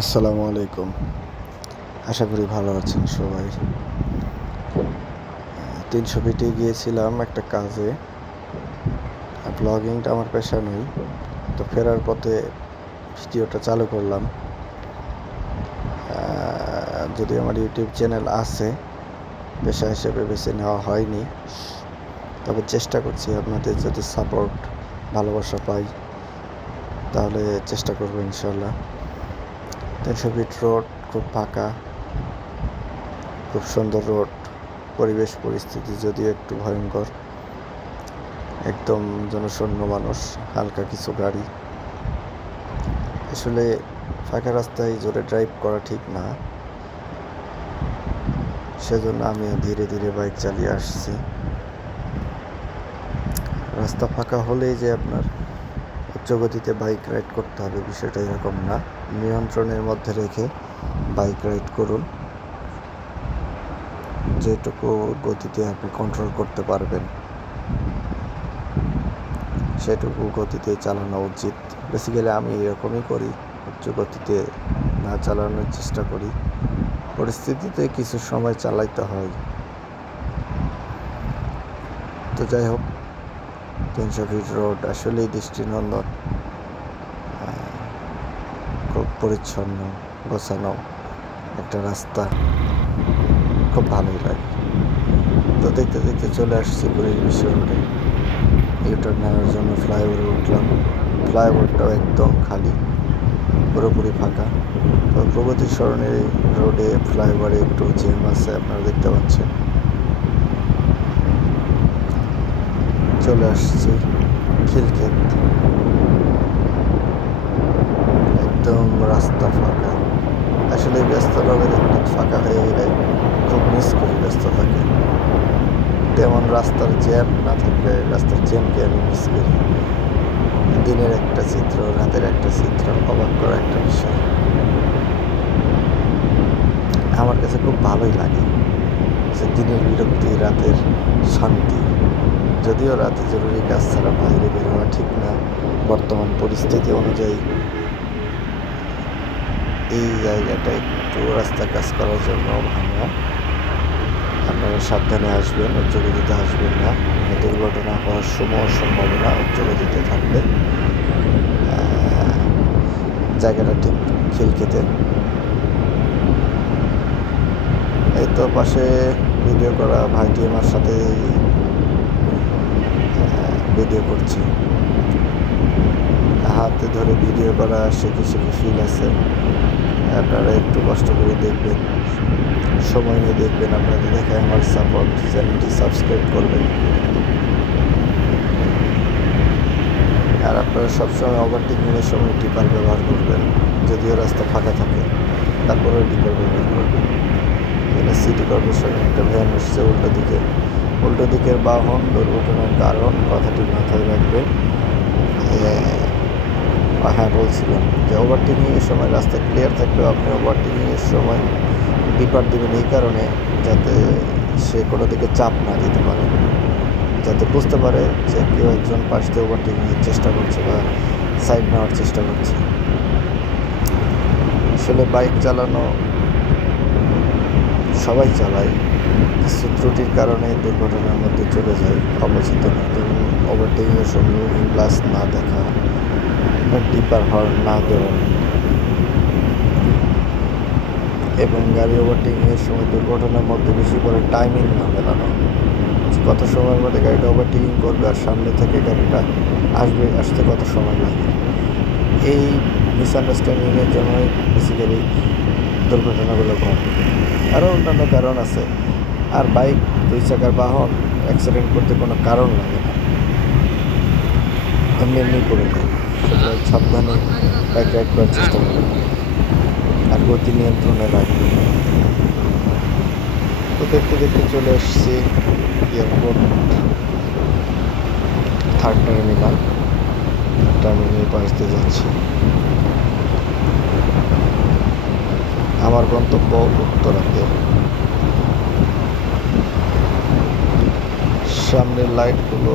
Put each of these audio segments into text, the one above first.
আসসালামু আলাইকুম। আশা করি ভালো আছেন সবাই। ৩০০ ফিটে গিয়েছিলাম একটা কাজে। ব্লগিংটা আমার পেশা নয়, তো ফেরার পথে ভিডিওটা চালু করলাম। যদিও আমার ইউটিউব চ্যানেল আছে, পেশা হিসেবে বেছে নেওয়া হয়নি, তবে চেষ্টা করছি। আপনাদের যদি সাপোর্ট ভালোবাসা পাই তাহলে চেষ্টা করবো ইনশাল্লাহ। ৩০০ ফিট রোড, খুব ফাঁকা, খুব সুন্দর রোড। পরিবেশ পরিস্থিতি যদিও একটু ভয়ঙ্কর, একদম জনশূন্য মানুষ, হালকা কিছু গাড়ি। আসলে ফাঁকা রাস্তায় জোরে ড্রাইভ করা ঠিক না, সেজন্য আমি ধীরে ধীরে বাইক চালিয়ে আসছি। রাস্তা ফাঁকা হলেই যে আপনার উচ্চ গতিতে বাইক রাইড করতে হবে বিষয়টা এরকম না। নিয়ন্ত্রণের মধ্যে রেখে বাইক রাইড করুন, যেটুকু গতিতে আপনি কন্ট্রোল করতে পারবেন সেটুকু গতিতে চালানো উচিত। বেসিক্যালি আমি এরকমই করি, উচ্চ গতিতে না চালানোর চেষ্টা করি। পরিস্থিতিতে কিছু সময় চালাইতে হয়। তো যাই হোক, ৩০০ ফিট রোড আসলেই দৃষ্টিনন্দন, খুব পরিচ্ছন্ন গোছানো একটা রাস্তা, খুব ভালোই লাগে। তো দেখতে দেখতে চলে আসছি ২০ রোডে। ইউটার্ন নেওয়ার জন্য ফ্লাইওভারে উঠলাম। ফ্লাইওভারটাও একদম খালি, পুরোপুরি ফাঁকা। তো প্রগতি সরণের রোডে ফ্লাইওভারে একটু জ্যাম আছে, আপনারা দেখতে পাচ্ছেন। চলে আসছি খিলক্ষেত, একদম রাস্তা ফাঁকা। আসলে ব্যস্তভাবে হঠাৎ ফাঁকা হয়ে গেলে খুব মিস করি ব্যস্ততাকে। তেমন রাস্তার জ্যাম না থাকলে রাস্তার জ্যামকে আমি মিস করি। দিনের একটা চিত্র, রাতের একটা চিত্র, অবাক করা একটা বিষয়। আমার কাছে খুব ভালোই লাগে যে দিনের বিরক্তি, রাতের শান্তি। যদিও রাতে জরুরি কাজ ছাড়া বাইরে বের হওয়া ঠিক না বর্তমান পরিস্থিতি অনুযায়ী। এই জায়গাটা একটু রাস্তা কাজ করার জন্য ভাঙা। আপনারা সাবধানে আসবেন, উচ্চ গতিতে আসবেন না, দুর্ঘটনা হওয়ার সম্ভাবনা উচ্চ গতিতে থাকলে। জায়গাটা ঠিক খিলক্ষেতে। এই তো পাশে ভিডিও করা ভাইটি আমার সাথে ভিডিও করছে। হাতে ধরে ভিডিও করা শিখে ফিল আছে। আপনারা একটু কষ্ট করে দেখবেন, সময় নিয়ে দেখবেন। আপনাদের দেখে আমার সাপোর্ট, চ্যানেলটি সাবস্ক্রাইব করবেন। আর আপনারা সবসময় ওভারটেকিংয়ের সময় টিপার ব্যবহার করবেন। যদিও রাস্তা ফাঁকা থাকে, তারপরেও টিপার ব্যবহার করবেন। এখানে সিটি কর্পোরেশনের একটা ভ্যান আসছে উল্টো দিকের বাহন দুর্ঘটনার কারণ কথাটি মাথায় রাখবেন। হ্যাঁ, বলছিলাম যে ওভারটেকিংয়ের সময় রাস্তা ক্লিয়ার থাকলেও আপনি ওভারটেকিংয়ের সময় ডিপার দেবেন এই কারণে যাতে সে কোনো দিকে চাপ না দিতে পারে, যাতে বুঝতে পারে যে কেউ একজন পাশ দিয়ে ওভারটেকিংয়ের চেষ্টা করছে বা সাইড নেওয়ার চেষ্টা করছে। আসলে বাইক চালানো সবাই চালায়, কিছু ত্রুটির কারণে দুর্ঘটনার মধ্যে চলে যায় অবচেতনে। যেমন ওভারটেকিংয়ের সময় লুকিং গ্লাস না দেখা, ডিপার হর্ন না দেওয়া, এবং গাড়ি ওভারটেকিংয়ের সময় দুর্ঘটনার মধ্যে বেশি করে টাইমিং না মেলানো। কত সময়ের মধ্যে গাড়িটা ওভারটেকিং করবে আর সামনে থেকে গাড়িটা আসতে কত সময় লাগে, এই মিসআন্ডারস্ট্যান্ডিংয়ের জন্যই বেসিক্যালি দুর্ঘটনাগুলো ঘটে। আরও অন্যান্য কারণ আছে। আর বাইক 2 চাকার বাহন, অ্যাক্সিডেন্ট করতে কোনো কারণ লাগে না, এমনি করে যায়। সুতরাং সাবধানে বাইক রাইড করার চেষ্টা করবেন আর গতি নিয়ন্ত্রণে রাখবেন। তো দেখতে দেখতে চলে এসেছি এয়ারপোর্ট থার্ড টার্মিনাল পাশ দিয়ে যাচ্ছি। আমার গন্তব্য উত্তরাতে। সামনের লাইটগুলো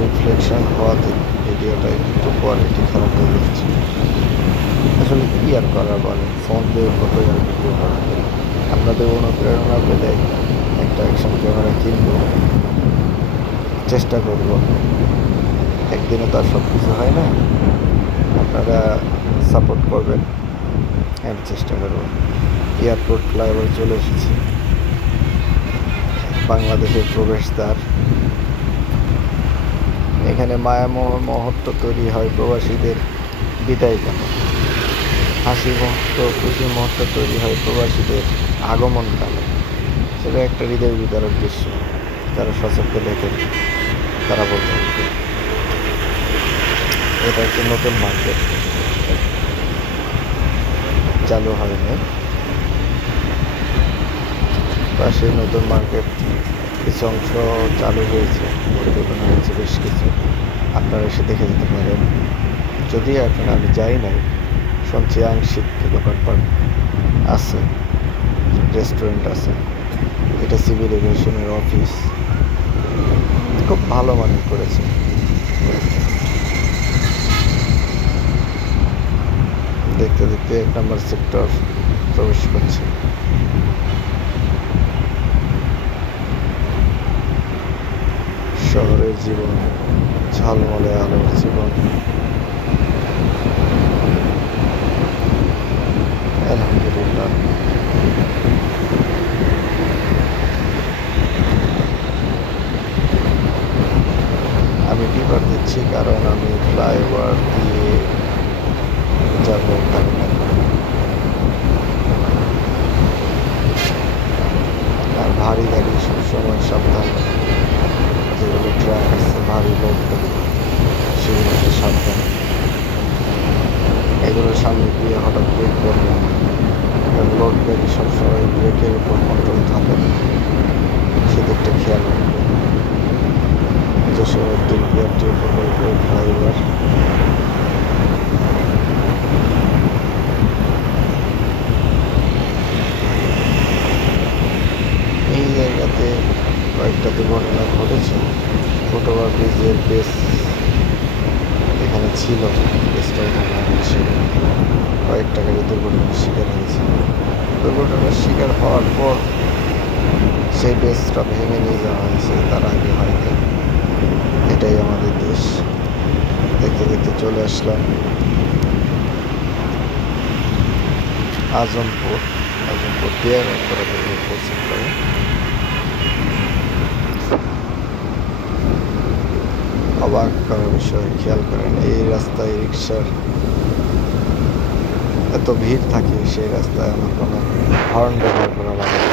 রিফ্লেকশন হওয়াতে ভিডিওটা একটু কোয়ালিটি খারাপ হয়ে যাচ্ছে। আসলে আসলে কি আর করার বলেন, ফোন দিয়ে কতই আর ভিডিও করা যায়। আপনাদের অনুপ্রেরণা পেলে একটা অ্যাকশন ক্যামেরা কিনবো, চেষ্টা করব। একদিনে তো আর সব কিছু হয় না, আপনারা সাপোর্ট করবেন, আমি চেষ্টা করব। এয়ারপোর্ট ফ্লাইওভার চলে এসেছি, বাংলাদেশের প্রবেশদ্বার। এখানে মায়ামোহ মুহূর্ত তৈরি হয় প্রবাসীদের বিদায় কালে, হাসি মুহূর্ত, খুশি মুহূর্ত তৈরি হয় প্রবাসীদের আগমনকালে। সেটা একটা হৃদয় বিদারক দৃশ্য, যারা সচক্ষে দেখেন তারা বলতে পারবে। এটা একটি নতুন মার্কেট, চালু হয়নি। পাশে নতুন মার্কেট কিছু অংশ চালু হয়েছে, পরিকল্পনা হয়েছে বেশ কিছু, আপনারা এসে দেখে যেতে পারেন। যদিও এখন আমি যাই নাই, শুনছি আংশিক দোকানপাট আছে, রেস্টুরেন্ট আছে। এটা সিভিল এভিয়েশনের অফিস, খুব ভালো মানের করেছে। দেখতে দেখতে 1 নম্বর সেক্টর প্রবেশ করছে। শহরের জীবন, ঝলমলে আলোর জীবন। আলহামদুলিল্লাহ। আমি ডিপার দিচ্ছি কারণ আমি ফ্লাইওভার দিয়ে যাব টার্মিনাল। আর ভারী গাড়ি সবসময় সাবধান, যেগুলো ট্রাক আছে, ভারী লোড গাড়ি, সেগুলোতে সাবধান। এগুলো সামনে দিয়ে হঠাৎ ব্রেক করবে না, কারণ লোড গাড়ি সবসময় ব্রেকের উপর কন্ট্রোল থাকে না, সেদিকটা খেয়াল রাখবে। জসীমউদ্দিন বিআরটি প্রকল্পের ফ্লাইওভার। এই জায়গাতে কয়েকটা দুর্ঘটনা ঘটেছে। ফুটওভার ব্রিজের বেস এখানে ছিল, বেসটা ওঠানো হয়েছে, কয়েকটা গাড়ি দুর্ঘটনার শিকার হয়েছে। দুর্ঘটনার শিকার হওয়ার পর সেই বেসটা ভেঙে নিয়ে যাওয়া হয়েছে, তার আগে হয়নি। এটাই আমাদের দেশ। দেখতে দেখতে চলে আসলাম আজমপুর। আজমপুর দিয়ে পৌঁছে করে অবাক করার বিষয়, খেয়াল করেন এই রাস্তায় রিক্সার এত ভিড় থাকে, সেই রাস্তায় আমার কোনো হর্ন ব্যবহার করা লাগে না।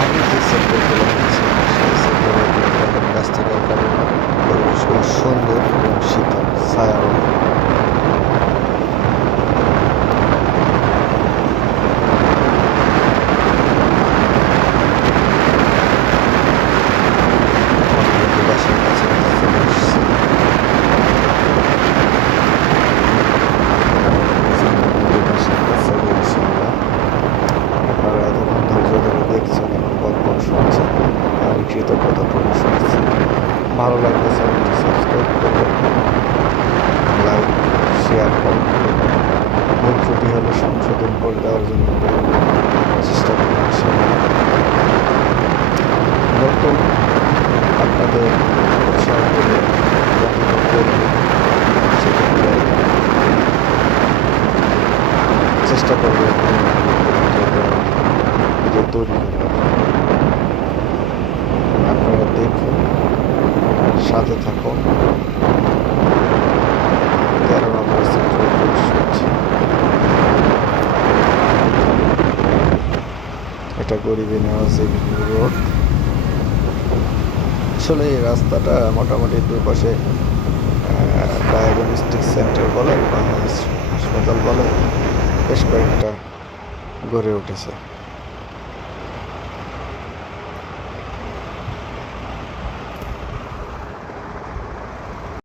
আগে যে সেক্টরগুলো হচ্ছে সেই সেক্টরের গাছ থাকার কারণে পরিবেশগুলো সুন্দর এবং শীতল ছায়া। কৃতজ্ঞতা প্রকাশ করছি। ভালো লাগলে চ্যানেলটি সাবস্ক্রাইব করবেন, লাইক শেয়ার করবেন। ভুল ত্রুটি হলে সংশোধন করে দেওয়ার জন্য চেষ্টা করবেন। নতুন আপনাদের উৎসাহ করে সেক্ষেত্রে চেষ্টা করবেন ভিডিও তৈরি করার। আপনারা দেখুন, সাথে থাকুন। 13 নম্বর সেক্টরে প্রবেশ করছি। এটা গরিবী নেওয়াজি রোড। আসলে এই রাস্তাটা মোটামুটি দুপাশে ডায়াগনস্টিক সেন্টার বলেন বা দল বলে বেশ কয়েকটা গড়ে উঠেছে।